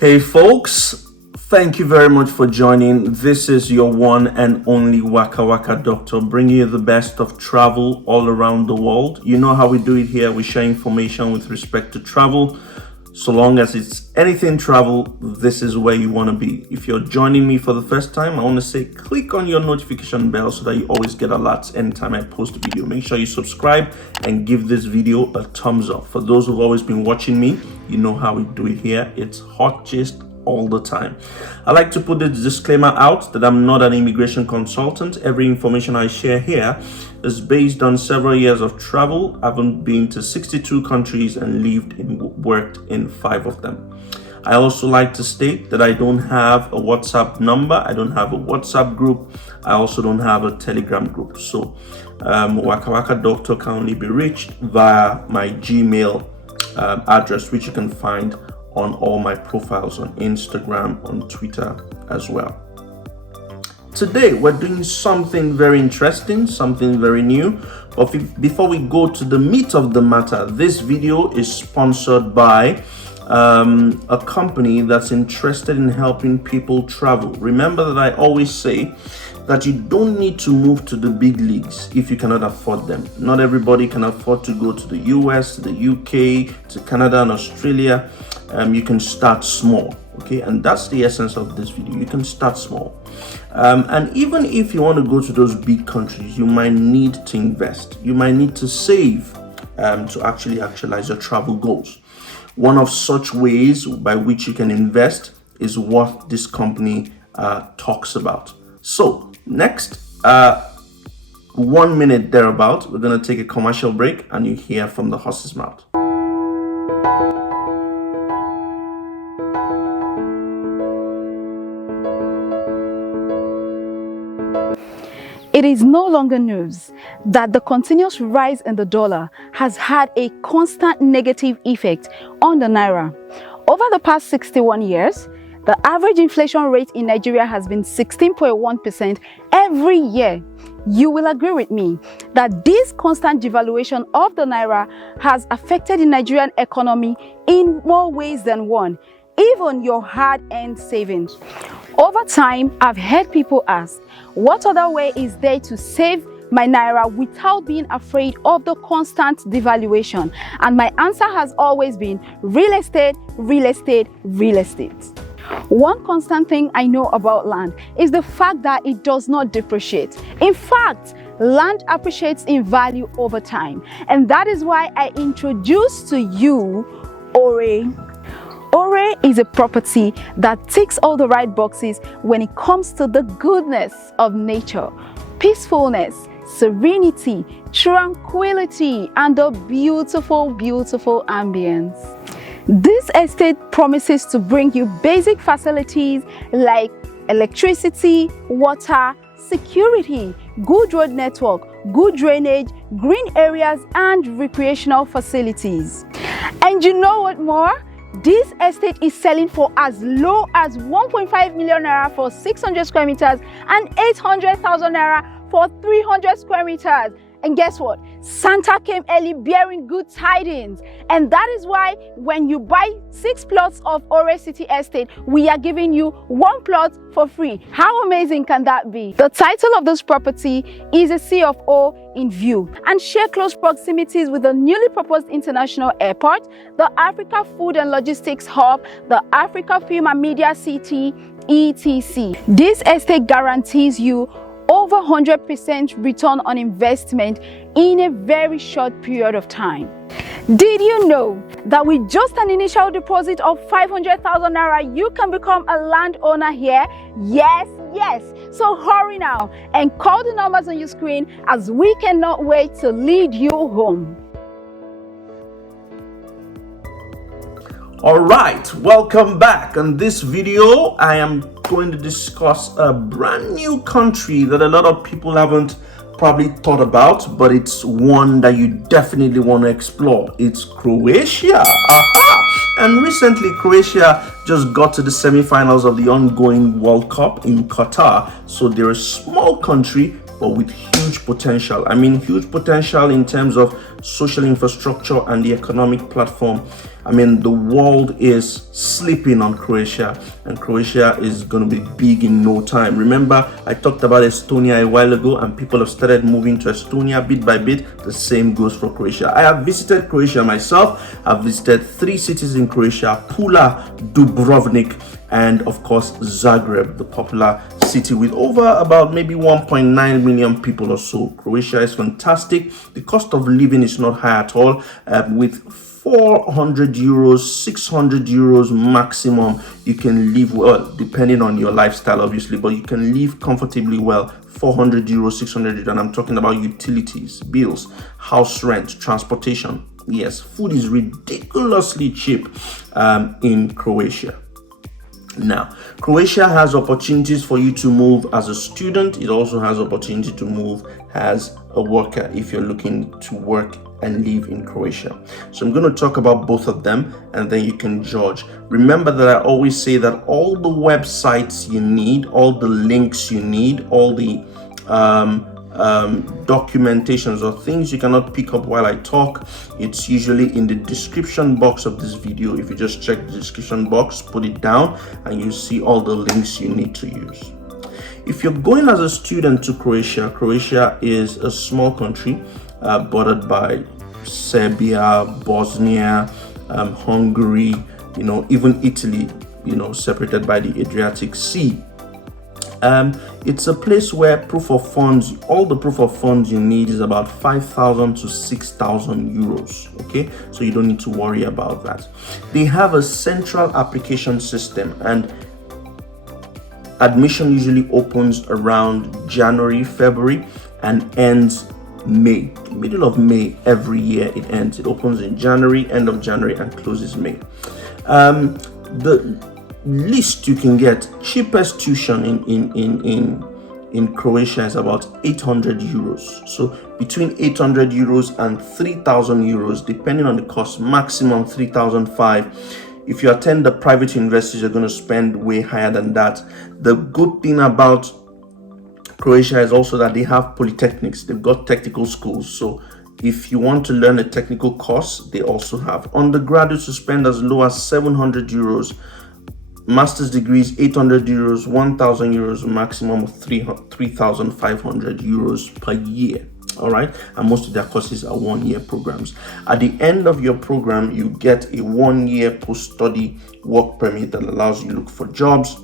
Hey folks, thank you very much for joining. This is your one and only Waka Waka Doctor, bringing you the best of travel all around the world. You know how we do it here. We share information with respect to travel. So long as it's anything travel, this is where you want to be. If you're joining me for the first time, I want to say click on your notification bell so that you always get alerts anytime I post a video. Make sure you subscribe and give this video a thumbs up. For those who've always been watching me, you know how we do it here. It's hot gist all the time. I like to put this disclaimer out that I'm not an immigration consultant. Every information I share here is based on several years of travel. I've been to 62 countries and lived and worked in 5 of them. I also like to state that I don't have a WhatsApp number. I don't have a WhatsApp group. I also don't have a Telegram group. So Waka Waka Doctor can only be reached via my Gmail address, which you can find on all my profiles on Instagram, on Twitter as well. Today we're doing something very interesting, something very new. But before we go to the meat of the matter, this video is sponsored by a company that's interested in helping people travel. Remember that I always say that you don't need to move to the big leagues if you cannot afford them. Not everybody can afford to go to the US, the UK, to Canada and Australia. You can start small, okay? And that's the essence of this video. You can start small. And even if you want to go to those big countries, you might need to invest. You might need to save to actually actualize your travel goals. One of such ways by which you can invest is what this company talks about. So next 1 minute thereabout, we're going to take a commercial break and you hear from the horse's mouth. It is no longer news that the continuous rise in the dollar has had a constant negative effect on the naira. Over the past 61 years, the average inflation rate in Nigeria has been 16.1% every year. You will agree with me that this constant devaluation of the naira has affected the Nigerian economy in more ways than one, even your hard-earned savings. Over time, I've heard people ask, what other way is there to save my naira without being afraid of the constant devaluation? And my answer has always been real estate, real estate, real estate. One constant thing I know about land is the fact that it does not depreciate. In fact, land appreciates in value over time. And that is why I introduced to you Ore. Ore is a property that ticks all the right boxes when it comes to the goodness of nature, peacefulness, serenity, tranquility, and a beautiful, beautiful ambience. This estate promises to bring you basic facilities like electricity, water, security, good road network, good drainage, green areas, and recreational facilities. And you know what more? This estate is selling for as low as 1.5 million naira for 600 square meters and 800,000 naira for 300 square meters. And guess what? Santa came early bearing good tidings. And that is why when you buy 6 plots of Ore City Estate, we are giving you 1 plot for free. How amazing can that be? The title of this property is a C of O in view and share close proximities with the newly proposed international airport, the Africa Food and Logistics Hub, the Africa Film and Media City, etc. This estate guarantees you over 100% return on investment in a very short period of time. Did you know that with just an initial deposit of 500,000 naira, you can become a landowner here? Yes, yes. So hurry now and call the numbers on your screen as we cannot wait to lead you home. All right, welcome back. On this video, I am going to discuss a brand new country that a lot of people haven't probably thought about, but it's one that you definitely want to explore. It's Croatia. Aha! And recently, Croatia just got to the semi-finals of the ongoing World Cup in Qatar. So they're a small country but with huge potential. I mean, huge potential in terms of social infrastructure and the economic platform. I mean, the world is sleeping on Croatia, and Croatia is going to be big in no time. Remember, I talked about Estonia a while ago, and people have started moving to Estonia bit by bit. The same goes for Croatia. I have visited Croatia myself. I've visited 3 cities in Croatia: Pula, Dubrovnik, and of course Zagreb, the popular city with over about maybe 1.9 million people or so. Croatia is fantastic. The cost of living is not high at all, with 400 euros, 600 euros maximum. You can live well, depending on your lifestyle, obviously, but you can live comfortably well. 400 euros, 600 euros, and I'm talking about utilities, bills, house rent, transportation. Yes, food is ridiculously cheap in Croatia. Now, Croatia has opportunities for you to move as a student. It also has opportunity to move as a worker if you're looking to work and live in Croatia. So I'm going to talk about both of them, and then you can judge. Remember that I always say that all the websites you need, all the links you need, all the documentations or things you cannot pick up while I talk, it's usually in the description box of this video. If you just check the description box, put it down, and you see all the links you need to use. If you're going as a student to Croatia, Croatia is a small country bordered by Serbia, Bosnia, Hungary, even Italy, separated by the Adriatic Sea. It's a place where all the proof of funds you need is about 5,000 to 6,000 euros. Okay, so you don't need to worry about that. They have a central application system, and admission usually opens around January, February, and ends May, middle of May every year. It ends. It opens in January, end of January, and closes May. The least you can get, cheapest tuition in Croatia is about 800 euros. So between 800 euros and 3,000 euros, depending on the cost, maximum 3,500. If you attend the private universities, you're going to spend way higher than that. The good thing about Croatia is also that they have polytechnics. They've got technical schools. So if you want to learn a technical course, they also have. Undergraduates to spend as low as 700 euros. Master's degrees, 800 euros, 1,000 euros, maximum of 3,500 euros per year. All right, and most of their courses are 1-year programs. At the end of your program, you get a 1-year post-study work permit that allows you to look for jobs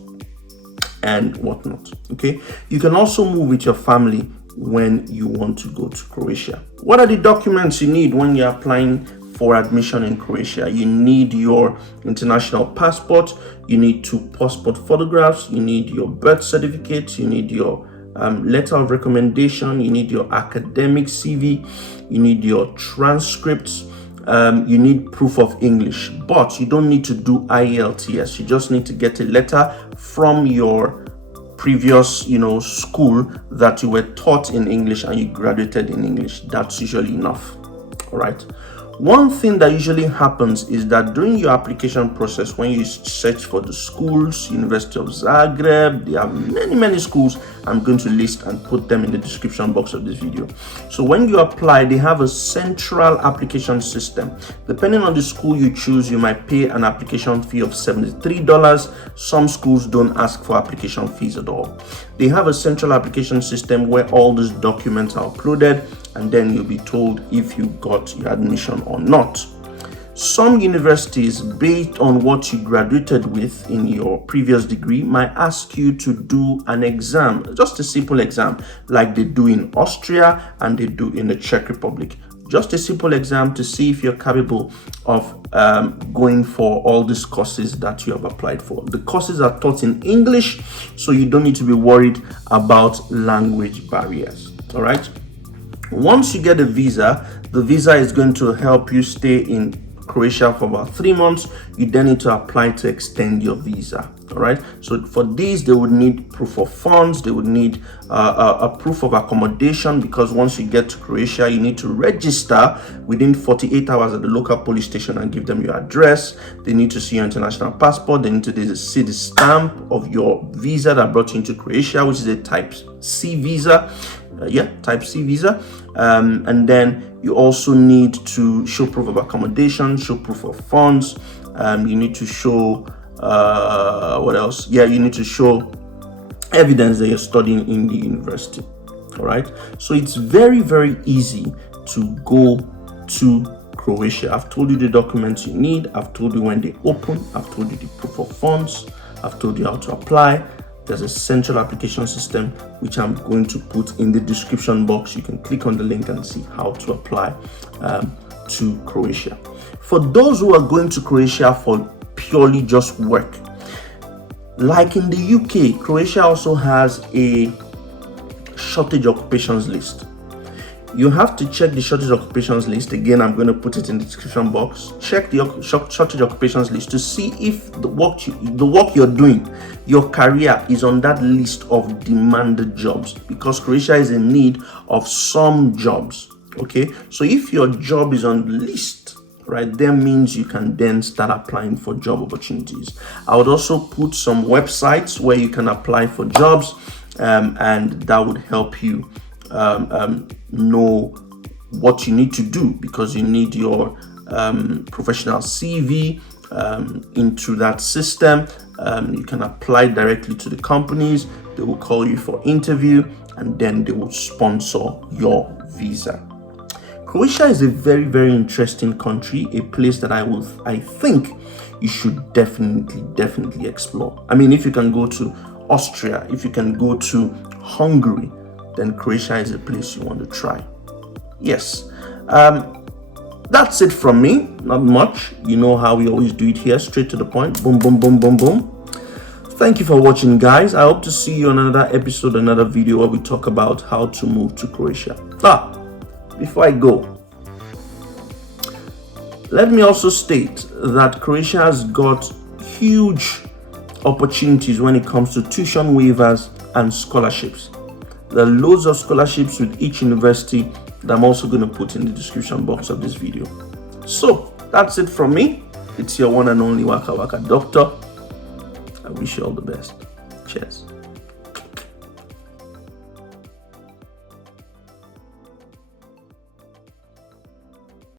and whatnot. Okay, you can also move with your family when you want to go to Croatia. What are the documents you need when you're applying for admission in Croatia? You need your international passport, you need 2 passport photographs, you need your birth certificate, you need your letter of recommendation, you need your academic CV, you need your transcripts, you need proof of English, but you don't need to do IELTS. You just need to get a letter from your previous school that you were taught in English and you graduated in English. That's usually enough. All right. One thing that usually happens is that during your application process, when you search for the schools, University of Zagreb, they have many schools. I'm going to list and put them in the description box of this video. So when you apply, they have a central application system. Depending on the school you choose, you might pay an application fee of $73. Some schools don't ask for application fees at all. They have a central application system where all these documents are uploaded, and then you'll be told if you got your admission or not. Some universities, based on what you graduated with in your previous degree, might ask you to do an exam, just a simple exam, like they do in Austria and they do in the Czech Republic. Just a simple exam to see if you're capable of going for all these courses that you have applied for. The courses are taught in English, so you don't need to be worried about language barriers. All right. Once you get a visa, the visa is going to help you stay in Croatia for about 3 months. You then need to apply to extend your visa. All right. So for these, they would need proof of funds. They would need a proof of accommodation, because once you get to Croatia, you need to register within 48 hours at the local police station and give them your address. They need to see your international passport. They need to see the stamp of your visa that brought you into Croatia, which is a type C visa. type C visa. And then you also need to show proof of accommodation, show proof of funds. You need to show what else? You need to show evidence that you're studying in the university. All right, so it's very, very easy to go to Croatia. I've told you the documents you need. I've told you when they open. I've told you the proof of funds. I've told you how to apply. There's a central application system which I'm going to put in the description box. You can click on the link and see how to apply to Croatia. For those who are going to Croatia for purely just work, like in the UK, Croatia also has a shortage occupations list. You have to check the shortage occupations list. Again, I'm going to put it in the description box. Check the shortage occupations list to see if the work you're doing, your career, is on that list of demanded jobs, because Croatia is in need of some jobs. Okay, so if your job is on the list, right, that means you can then start applying for job opportunities. I would also put some websites where you can apply for jobs, and that would help you know what you need to do, because you need your professional CV into that system. You can apply directly to the companies. They will call you for interview, and then they will sponsor your visa. Croatia is a very, very interesting country, a place that I think you should definitely explore. I mean, if you can go to Austria, if you can go to Hungary, then Croatia is a place you want to try. Yes, that's it from me. Not much. You know how we always do it here, straight to the point. Boom, boom, boom, boom, boom. Thank you for watching, guys. I hope to see you on another episode, another video where we talk about how to move to Croatia. Before I go, let me also state that Croatia has got huge opportunities when it comes to tuition waivers and scholarships. There are loads of scholarships with each university that I'm also going to put in the description box of this video. So that's it from me. It's your one and only Waka Waka Doctor. I wish you all the best. Cheers.